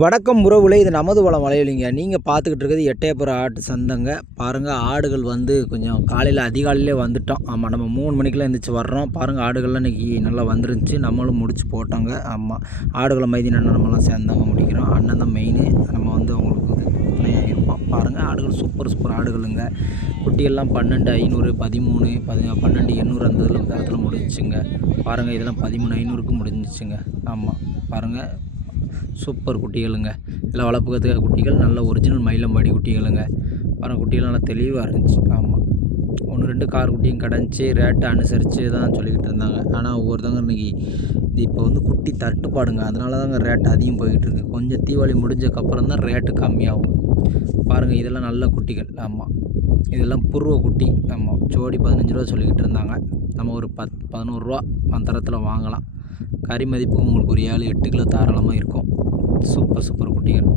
வணக்கம் உறவுகளே, இது நமது வளம் வலையொலிங்க. நீங்கள் பார்த்துக்கிட்டு இருக்கிறது எட்டயபுரம் ஆட்டு சந்தைங்க. பாருங்கள், ஆடுகள் வந்து கொஞ்சம் காலையில் அதிகாலையிலே வந்துட்டோம். ஆமாம், நம்ம 3 மணிக்கெலாம் எழுந்திரிச்சு வர்றோம். பாருங்கள், ஆடுகள்லாம் இன்றைக்கி நல்லா வந்துருந்துச்சு. நம்மளும் முடிச்சு போட்டோங்க. ஆமாம், ஆடுகளை மைதின் அண்ணன் நம்மலாம் சேர்ந்தாங்க முடிக்கிறோம். அண்ணன் தான் மெயின். நம்ம வந்து அவங்களுக்கு துணையாக இருப்போம். பாருங்கள், ஆடுகள் சூப்பர் ஆடுகளுங்க. குட்டிகள்லாம் 12,500, 13, 12,800 அந்த இதில் தரத்தில் முடிஞ்சிச்சுங்க. பாருங்கள், இதெல்லாம் 13,500க்கு முடிஞ்சிச்சுங்க. ஆமாம், பாருங்கள், சூப்பர் குட்டிகளுங்க. எல்லாம் வளர்ப்புக்கிறதுக்காக குட்டிகள், நல்ல ஒரிஜினல் மயிலம்பாடி குட்டிகளுங்க. பாருங்கள், குட்டிகள் நல்லா தெளிவாக இருந்துச்சு. ஆமாம், 1-2 கார் குட்டியும் கிடந்துச்சு. ரேட்டை அனுசரித்து தான் சொல்லிக்கிட்டு இருந்தாங்க. ஆனால் ஒவ்வொருத்தவங்க இன்றைக்கி இப்போ வந்து குட்டி தட்டுப்பாடுங்க. அதனால தாங்க ரேட் அதிகம் போய்கிட்டுருக்கு. கொஞ்சம் தீபாவளி முடிஞ்சக்கப்புறம் தான் ரேட்டு கம்மியாகும். பாருங்கள், இதெல்லாம் நல்ல குட்டிகள். ஆமாம், இதெல்லாம் புருவ குட்டி. ஆமாம், ஜோடி 15 ரூபா சொல்லிக்கிட்டு இருந்தாங்க. நம்ம ஒரு 11 ரூபா அந்த தரத்தில் வாங்கலாம். கறி மதிப்பு உங்களுக்கு ஒரு 7-8 கிலோ தாராளமாக இருக்கும். சூப்பர் குட்டிகள்.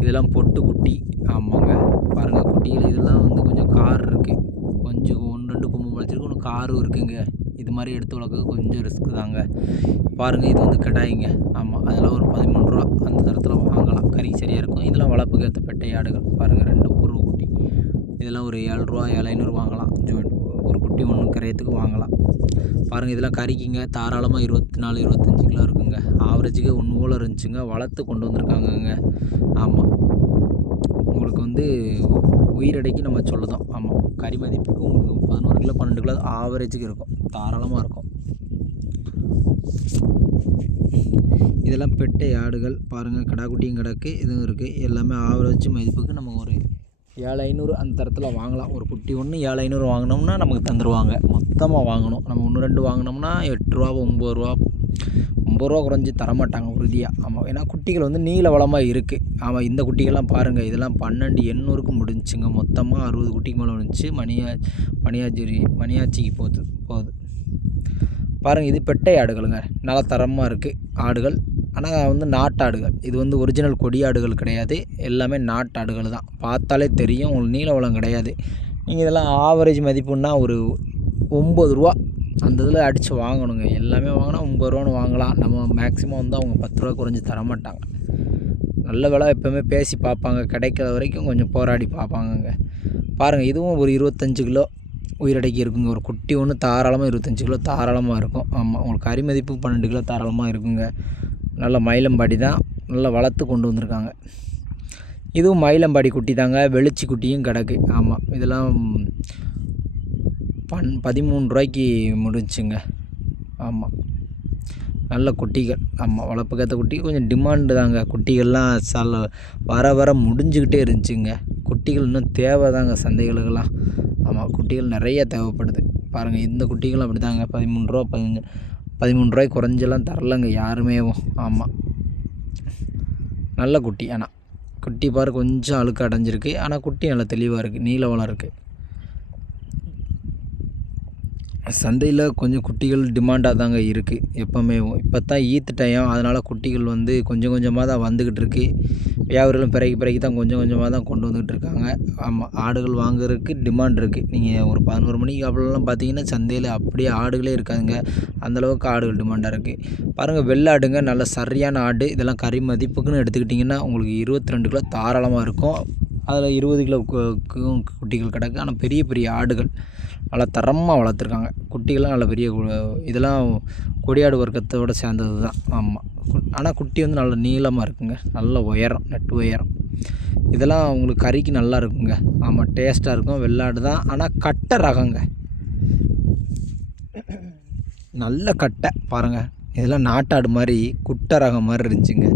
இதெல்லாம் பொட்டு குட்டி. ஆமாங்க, பாருங்கள் குட்டிகள். இதெல்லாம் வந்து கொஞ்சம் கார் இருக்குது. கொஞ்சம் 1-2 கொம்பு முளைச்சிருக்கு. ஒன்று காரும் இருக்குங்க. இது மாதிரி எடுத்து வளர்க்க கொஞ்சம் ரிஸ்க்கு தாங்க. பாருங்கள், இது வந்து கிடாய்ங்க. ஆமாம், அதெல்லாம் ஒரு 13 ரூபா அந்த தரத்தில் வாங்கலாம். கறி சரியாக இருக்கும். இதெல்லாம் வளர்ப்புக்கு ஏற்ற பெட்டை ஆடுகள். பாருங்கள், 2 புருவ குட்டி. இதெல்லாம் ஒரு 7 ரூபா 7,500 வாங்கலாம். ஒரு குட்டி ஒன்று கரையத்துக்கு வாங்கலாம். பாருங்கள், இதெல்லாம் கறிக்குங்க. தாராளமாக 24-25 கிலோ இருக்குங்க. ஆவரேஜுக்கு ஒன்று போல் இருந்துச்சுங்க. வளர்த்து கொண்டு வந்திருக்காங்கங்க. ஆமாம், உங்களுக்கு வந்து உயிரடைக்கு நம்ம சொல்லுதோம். ஆமாம், கறி மதிப்புக்கு உங்களுக்கு 11 கிலோ 12 கிலோ ஆவரேஜுக்கு இருக்கும். தாராளமாக இருக்கும். இதெல்லாம் பெட்டை ஆடுகள். பாருங்கள், கடாக்குட்டியும் கிடக்கு, இதுவும் இருக்குது. எல்லாமே ஆவரேஜ் மதிப்புக்கு நமக்கு ஒரு 7,500 அந்த தரத்தில் வாங்கலாம். ஒரு குட்டி ஒன்று 7,500 வாங்கினோம்னா நமக்கு தந்துடுவாங்க. மொத்தமாக வாங்கணும். நம்ம 1-2 வாங்கினோம்னா 8 ரூபா 9 ரூபா 9 ரூபா குறைஞ்சி தரமாட்டாங்க உறுதியாக. ஆமாம், ஏன்னா குட்டிகள் வந்து நீல வளமாக இருக்குது. ஆமாம், இந்த குட்டிகள்லாம் பாருங்கள், இதெல்லாம் 12,800க்கு முடிஞ்சுங்க. மொத்தமாக 60 குட்டிக்கு மேலே முடிஞ்சு மணியாச்சிக்கு போகுது. பாருங்கள், இது பெட்டை ஆடுகளுங்க. நல்லா தரமாக இருக்குது ஆடுகள். ஆனால் வந்து நாட்டாடுகள். இது வந்து ஒரிஜினல் கொடியாடுகள் கிடையாது. எல்லாமே நாட்டாடுகள் தான். பார்த்தாலே தெரியும், உங்களுக்கு நீல வளம் கிடையாது. நீங்கள் இதெல்லாம் ஆவரேஜ் மதிப்புன்னா ஒரு 9 ரூபா அந்த இதில் அடித்து வாங்கணுங்க. எல்லாமே வாங்கினா 9 ரூபான்னு வாங்கலாம். நம்ம மேக்ஸிமம் வந்து அவங்க 10 ரூபா குறைஞ்சி தரமாட்டாங்க. நல்ல விலை எப்போவுமே பேசி பார்ப்பாங்க. கிடைக்கிற வரைக்கும் கொஞ்சம் போராடி பார்ப்பாங்கங்க. பாருங்கள், இதுவும் ஒரு 25 கிலோ உயிரடைக்கி இருக்குங்க. ஒரு குட்டி ஒன்று தாராளமாக 25 கிலோ தாராளமாக இருக்கும். ஆமாம், உங்களுக்கு கறி மதிப்பு 12 கிலோ தாராளமாக இருக்குங்க. நல்ல மயிலம்பாடி தான். நல்லா வளர்த்து கொண்டு வந்திருக்காங்க. இதுவும் மயிலம்பாடி குட்டி தாங்க. வெளிச்சி குட்டியும் கிடக்கு. ஆமாம், இதெல்லாம் 13 ரூபாய்க்கு முடிஞ்சுங்க. ஆமாம், நல்ல குட்டிகள். ஆமாம், வளர்ப்புக்கேற்ற குட்டி. கொஞ்சம் டிமாண்டு தாங்க. குட்டிகள்லாம் வர முடிஞ்சுக்கிட்டே இருந்துச்சுங்க. குட்டிகள் இன்னும் தேவை தாங்க சந்தைகளுக்கெல்லாம். ஆமாம், குட்டிகள் நிறைய தேவைப்படுது. பாருங்கள், இந்த குட்டிகளும் அப்படி தாங்க. 13 ரூபா 13 ரூபாய்க்கு குறைஞ்செல்லாம் தரலைங்க யாருமே. ஆமாம், நல்ல குட்டி. ஆனால் குட்டி பாரு கொஞ்சம் அழுக்கு அடைஞ்சிருக்கு. ஆனால் குட்டி நல்லா தெளிவாக இருக்குது. நீலவளம் இருக்குது. சந்தையில் கொஞ்சம் குட்டிகள் டிமாண்டாக தாங்க இருக்குது எப்போவுமே. இப்போ தான் ஈத்து டைம், அதனால் குட்டிகள் வந்து கொஞ்சம் கொஞ்சமாக தான் வந்துக்கிட்டு இருக்குது. வியாபாரிகளும் பிறகு தான் கொஞ்சம் கொஞ்சமாக தான் கொண்டு வந்துக்கிட்டு இருக்காங்க. ஆமாம், ஆடுகள் வாங்குறதுக்கு டிமாண்ட் இருக்குது. நீங்கள் ஒரு 11 மணிக்கு அப்படிலாம் பார்த்தீங்கன்னா சந்தையில் அப்படியே ஆடுகளே இருக்காதுங்க. அந்தளவுக்கு ஆடுகள் டிமாண்டாக இருக்குது. பாருங்கள், வெள்ளாடுங்க. நல்ல சரியான ஆடு. இதெல்லாம் கறி மதிப்புக்குன்னு எடுத்துக்கிட்டிங்கன்னா உங்களுக்கு 22 கிலோ தாராளமாக இருக்கும். அதில் 20 கிலோ குட்டிகள் கிடக்கு. ஆனால் பெரிய ஆடுகள் நல்லா தரமாக வளர்த்துருக்காங்க. குட்டிகள்லாம் நல்ல பெரிய இதெல்லாம் கொடியாடு வர்க்கத்தோடு சேர்ந்தது தான். ஆமாம், ஆனால் குட்டி வந்து நல்ல நீளமாக இருக்குங்க. நல்ல உயரம், நெட்டு உயரம். இதெல்லாம் உங்களுக்கு கறிக்கு நல்லா இருக்குங்க. ஆமாம், டேஸ்ட்டாக இருக்கும். வெள்ளாடு தான். ஆனால் கட்டை ரகங்க. நல்ல கட்டை. பாருங்கள், இதெல்லாம் நாட்டாடு மாதிரி குட்டை ரகம் மாதிரி இருந்துச்சுங்க.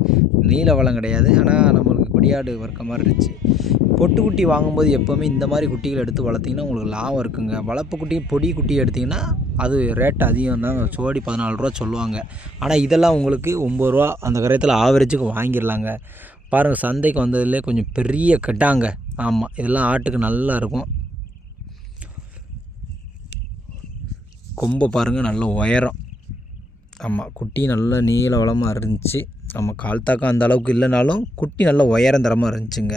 நீல வளம் கிடையாது. ஆனால் நம்மளுக்கு கொடியாடு வர்க்க மாதிரி இருந்துச்சு. பொட்டு குட்டி வாங்கும்போது எப்போவுமே இந்த மாதிரி குட்டிகள் எடுத்து வளர்த்திங்கன்னா உங்களுக்கு லாபம் இருக்குங்க. வளர்ப்பு குட்டி பொடி குட்டி எடுத்திங்கன்னா அது ரேட் அதிகம் தான். ஜோடி 14 ரூபா சொல்லுவாங்க. ஆனால் இதெல்லாம் உங்களுக்கு 9 ரூபா அந்த கரையத்தில் ஆவரேஜுக்கு வாங்கிடலாங்க. பாருங்கள், சந்தைக்கு வந்ததுலேயே கொஞ்சம் பெரிய கட்டாங்க. ஆமாம், இதெல்லாம் ஆட்டுக்கு நல்லா இருக்கும். கொம்பை பாருங்கள், நல்ல உயரம். ஆமாம், குட்டி நல்ல நீல வளமாக இருந்துச்சு. நம்ம கால் தாக்கம் அந்த அளவுக்கு இல்லைனாலும் குட்டி நல்ல உயரம் தரமாக இருந்துச்சுங்க.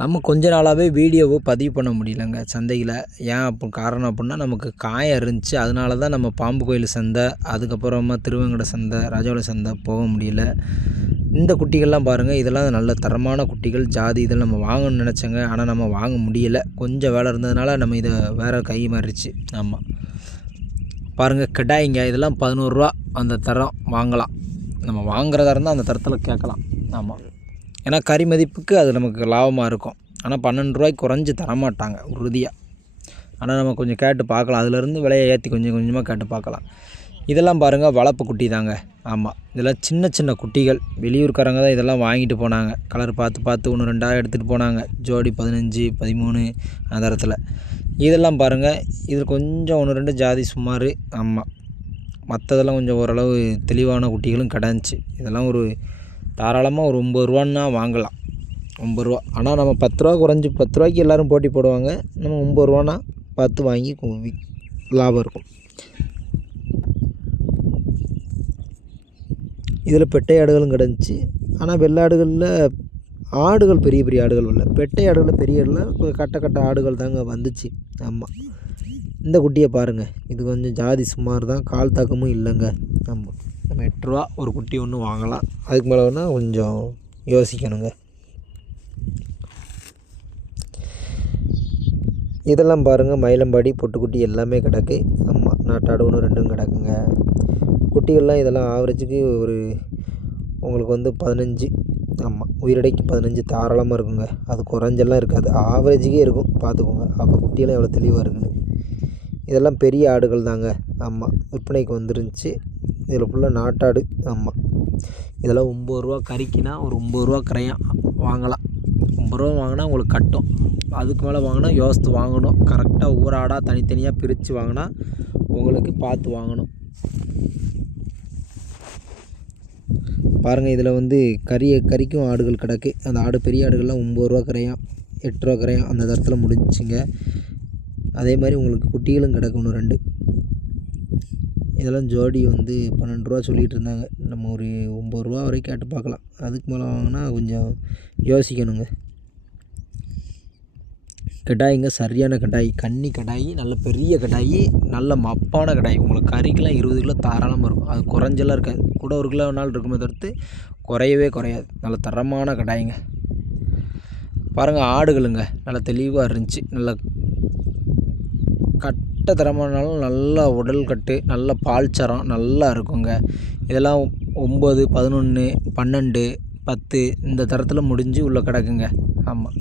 நம்ம கொஞ்ச நாளாகவே வீடியோவை பதிவு பண்ண முடியலங்க சந்தையில். ஏன் காரணம் அப்படின்னா, நமக்கு காயம் இருந்துச்சு. அதனால தான் நம்ம பாம்பு கோயில் சந்தை, அதுக்கப்புறமா திருவேங்கட சந்தை, ராஜபாளையம் சந்தை போக முடியல. இந்த குட்டிகள்லாம் பாருங்கள், இதெல்லாம் நல்ல தரமான குட்டிகள் ஜாதி. இதில் நம்ம வாங்கணும்னு நினச்சேங்க, ஆனால் நம்ம வாங்க முடியலை. கொஞ்சம் வேலை இருந்ததுனால நம்ம இதை வேறு கை மாறிடுச்சு. ஆமாம், பாருங்கள் கிடாய்ங்க, இதெல்லாம் 11 ரூபா அந்த தரம் வாங்கலாம். நம்ம வாங்குறதா இருந்தால் அந்த தரத்தில் கேட்கலாம். ஆமாம், ஏன்னா கறி மதிப்புக்கு அது நமக்கு லாபமாக இருக்கும். ஆனால் 12 ரூபாய்க்கு குறைஞ்சி தரமாட்டாங்க உறுதியாக. ஆனால் நம்ம கொஞ்சம் கேட்டு பார்க்கலாம், அதிலேருந்து விலையை ஏற்றி கொஞ்சம் கொஞ்சமாக கேட்டு பார்க்கலாம். இதெல்லாம் பாருங்கள் வளர்ப்பு குட்டி தாங்க. ஆமாம், இதெல்லாம் சின்ன சின்ன குட்டிகள். வெளியூர்காரங்க தான் இதெல்லாம் வாங்கிட்டு போனாங்க. கலர் பார்த்து பார்த்து 1 2 எடுத்துகிட்டு போனாங்க. ஜோடி 15 13 அந்த தரத்தில். இதெல்லாம் பாருங்கள், இதில் கொஞ்சம் 1 2 ஜாதி சுமார். ஆமாம், மற்றதெல்லாம் கொஞ்சம் ஓரளவு தெளிவான குட்டிகளும் கிடந்துச்சு. இதெல்லாம் ஒரு தாராளமாக ஒரு 9 ரூபான்னா வாங்கலாம். 9 ரூபா. ஆனால் நம்ம 10 ரூபா குறைஞ்சி 10 ரூபாய்க்கு எல்லோரும் போட்டி போடுவாங்க. நம்ம 9 ரூபான்னா பார்த்து வாங்கி லாபம் இருக்கும். இதில் பெட்டை ஆடுகளும் கிடந்துச்சு. ஆனால் வெள்ளாடுகளில் ஆடுகள் பெரிய பெரிய ஆடுகள் வரல. பெட்டை ஆடுகளில் பெரிய ஆடுகளில் கட்ட ஆடுகள் தாங்க வந்துச்சு. ஆமாம், இந்த குட்டியை பாருங்கள், இது கொஞ்சம் ஜாதி சுமார் தான், கால் தாக்கமும் இல்லைங்க. ஆமாம், நம்ம 8 ரூபா ஒரு குட்டி ஒன்று வாங்கலாம். அதுக்கு மேலே வேணால் கொஞ்சம் யோசிக்கணுங்க. இதெல்லாம் பாருங்கள், மயிலம்பாடி பொட்டுக்குட்டி எல்லாமே கிடக்கு. ஆமாம், நாட்டாடு 1 2 கிடக்குங்க. குட்டிகள்லாம் இதெல்லாம் ஆவரேஜுக்கு ஒரு உங்களுக்கு வந்து 15. ஆமாம், உயிரடைக்கு 15 தாராளமாக இருக்குங்க. அது குறைஞ்செல்லாம் இருக்காது, ஆவரேஜுக்கே இருக்கும். பார்த்துக்கோங்க அப்போ குட்டியெல்லாம் எவ்வளோ தெளிவாக இருக்குன்னு. இதெல்லாம் பெரிய ஆடுகள் தாங்க. ஆமாம், விற்பனைக்கு வந்துருந்துச்சு. இதில் ஃபுல்லாக நாட்டாடு. ஆமாம், இதெல்லாம் 9 ரூபா கறிக்குனா ஒரு 9 ரூபா கரையான் வாங்கலாம். 9 ரூபா வாங்கினா உங்களுக்கு கட்டும். அதுக்கு மேலே வாங்கினா யோசித்து வாங்கணும். கரெக்டாக ஒவ்வொரு ஆடாக தனித்தனியாக பிரித்து வாங்கினா உங்களுக்கு பார்த்து வாங்கணும். பாருங்கள், இதில் வந்து கறிக்கும் ஆடுகள் கிடக்கு. அந்த ஆடு பெரிய ஆடுகள்லாம் 9 ரூபா கரையான், 8 ரூபா கரையான் அந்த தரத்தில் முடிஞ்சுங்க. அதே மாதிரி உங்களுக்கு குட்டிகளும் கிடக்கு 1 2. இதெல்லாம் ஜோடி வந்து 12 ரூபா சொல்லிகிட்டு இருந்தாங்க. நம்ம ஒரு 9 ரூபா வரைக்கும் கேட்டு பார்க்கலாம். அதுக்கு மேலே வாங்கினா கொஞ்சம் யோசிக்கணுங்க. கடாய்ங்க, சரியான கடாய், கன்னி கடாய், நல்ல பெரிய கடாய், நல்ல மப்பான கடாய். உங்களுக்கு கறிக்கெலாம் 20 கிலோ தாராளமாக இருக்கும். அது குறைஞ்செல்லாம் இருக்காது. கூட 1 கிலோ நாள் இருக்குமே தவிர்த்து குறையவே குறையாது. நல்ல தரமான கடாய்ங்க. பாருங்கள், ஆடுகளுங்க நல்லா தெளிவாக இருந்துச்சு. நல்ல கட்ட தரமானாலும் நல்ல உடல் கட்டு, நல்ல பால் சரம் நல்லா இருக்குங்க. இதெல்லாம் 9 11 12 10 இந்த தரத்தில் முடிஞ்சு உள்ள கிடக்குங்க. ஆமாம்,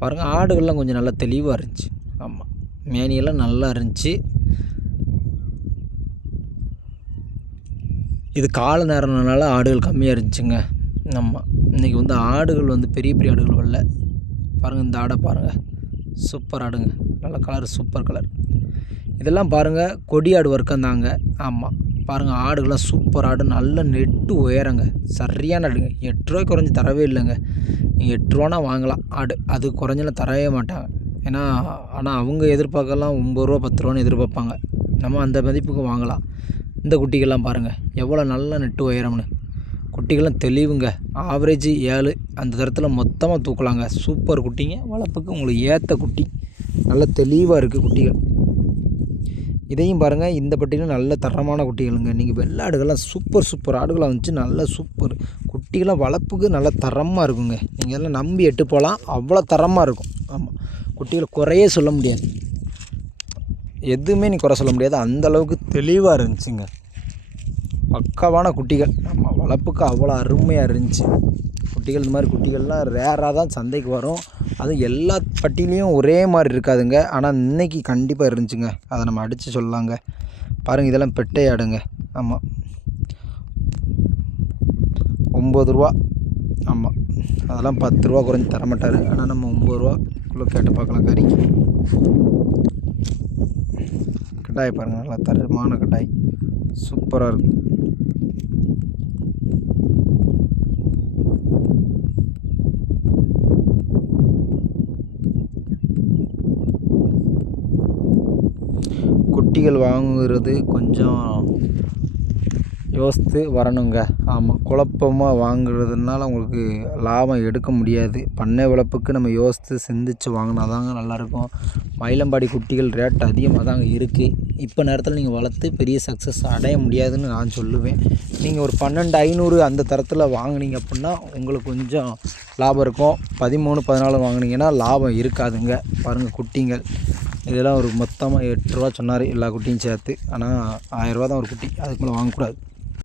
பாருங்கள், ஆடுகள்லாம் கொஞ்சம் நல்லா தெளிவாக இருந்துச்சு. ஆமாம், மேனியெல்லாம் நல்லா இருந்துச்சு. இது கால நேரம்னால ஆடுகள் கம்மியாக இருந்துச்சுங்க. ஆமாம், இன்றைக்கி வந்து ஆடுகள் வந்து பெரிய பெரிய ஆடுகள் வரல. பாருங்கள், இந்த ஆடை பாருங்கள், சூப்பர் ஆடுங்க, நல்ல கலர், சூப்பர் கலர். இதெல்லாம் பாருங்கள், கொடி ஆடு வர்க்கம் தாங்க. ஆமாம், பாருங்கள், ஆடுகள்லாம் சூப்பர் ஆடு, நல்ல நெட்டு உயரங்க, சரியான ஆடுங்க. 8 ரூபாய்க்கு குறைஞ்சி தரவே இல்லைங்க. நீங்கள் 8 ரூபானா வாங்கலாம் ஆடு, அது குறைஞ்செல்லாம் தரவே மாட்டாங்க. ஏன்னா ஆனால் அவங்க எதிர்பார்க்கலாம் 9 ரூபா 10 ரூபான்னு எதிர்பார்ப்பாங்க. நம்ம அந்த மதிப்புக்கு வாங்கலாம். இந்த குட்டிகள்லாம் பாருங்கள் எவ்வளோ நல்ல நெட்டு உயரம்னு. குட்டிகள்லாம் தெளிவுங்க, ஆவரேஜ் 7 அந்த தரத்தில் மொத்தமாக தூக்கலாங்க. சூப்பர் குட்டிங்க, வளர்ப்புக்கு உங்களுக்கு ஏற்ற குட்டி, நல்ல தெளிவாக இருக்குது குட்டிகள். இதையும் பாருங்கள், இந்த பட்டியலும் நல்ல தரமான குட்டிகளுங்க. நீங்கள் வெள்ளாடுகள்லாம் சூப்பர் ஆடுகளாக வந்துச்சு, நல்ல சூப்பர் குட்டிகளாக வளர்ப்புக்கு நல்ல தரமாக இருக்குங்க. நீங்கள் எல்லாம் நம்பி எட்டு போகலாம், அவ்வளோ தரமாக இருக்கும். ஆமாம், குட்டிகளை குறையே சொல்ல முடியாது, எதுவுமே நீ குறை சொல்ல முடியாது, அந்தளவுக்கு தெளிவாக இருந்துச்சுங்க. பக்காவான குட்டிகள். ஆமாம், வளர்ப்புக்கு அவ்வளோ அருமையாக இருந்துச்சு குட்டிகள். இந்த மாதிரி குட்டிகள்லாம் ரேராக தான் சந்தைக்கு வரும். அதுவும் எல்லா பட்டியிலையும் ஒரே மாதிரி இருக்காதுங்க. ஆனால் இன்றைக்கி கண்டிப்பாக இருந்துச்சுங்க, அதை நம்ம அடித்து சொல்லலாங்க. பாருங்கள், இதெல்லாம் பெட்டை ஆடுங்க. ஆமாம், 9 ரூபா. ஆமாம், அதெல்லாம் 10 ரூபா குறைஞ்சி தரமாட்டார். ஆனால் நம்ம 9 ரூபாக்குள்ளே கேட்டு பார்க்கலாம். கறிக்கு கட்டாய் பாருங்கள், நல்லா தரமான கட்டாய், சூப்பராக இருக்கும். குட்டிகள் வாங்குறது கொஞ்சம் யோசித்து வரணுங்க. ஆமாம், குழப்பமாக வாங்குறதுனால உங்களுக்கு லாபம் எடுக்க முடியாது. பண்ணை வளர்ப்புக்கு நம்ம யோசித்து சிந்தித்து வாங்கினா தாங்க நல்லாயிருக்கும். மயிலம்பாடி குட்டிகள் ரேட் அதிகமாக தாங்க இருக்குது. இப்போ நேரத்தில் நீங்கள் வளர்த்து பெரிய சக்ஸஸ் அடைய முடியாதுன்னு நான் சொல்லுவேன். நீங்கள் ஒரு 12,500 அந்த தரத்தில் வாங்கினீங்க அப்படின்னா உங்களுக்கு கொஞ்சம் லாபம் இருக்கும். 13, 14 வாங்கினீங்கன்னா லாபம் இருக்காதுங்க. பாருங்கள் குட்டிங்கள் இதெல்லாம் ஒரு மொத்தமாக 8 ரூபா சொன்னார் எல்லா குட்டியும் சேர்த்து. ஆனால் 1000 ரூபா தான் ஒரு குட்டி, அதுக்கு மேலே வாங்கக்கூடாது.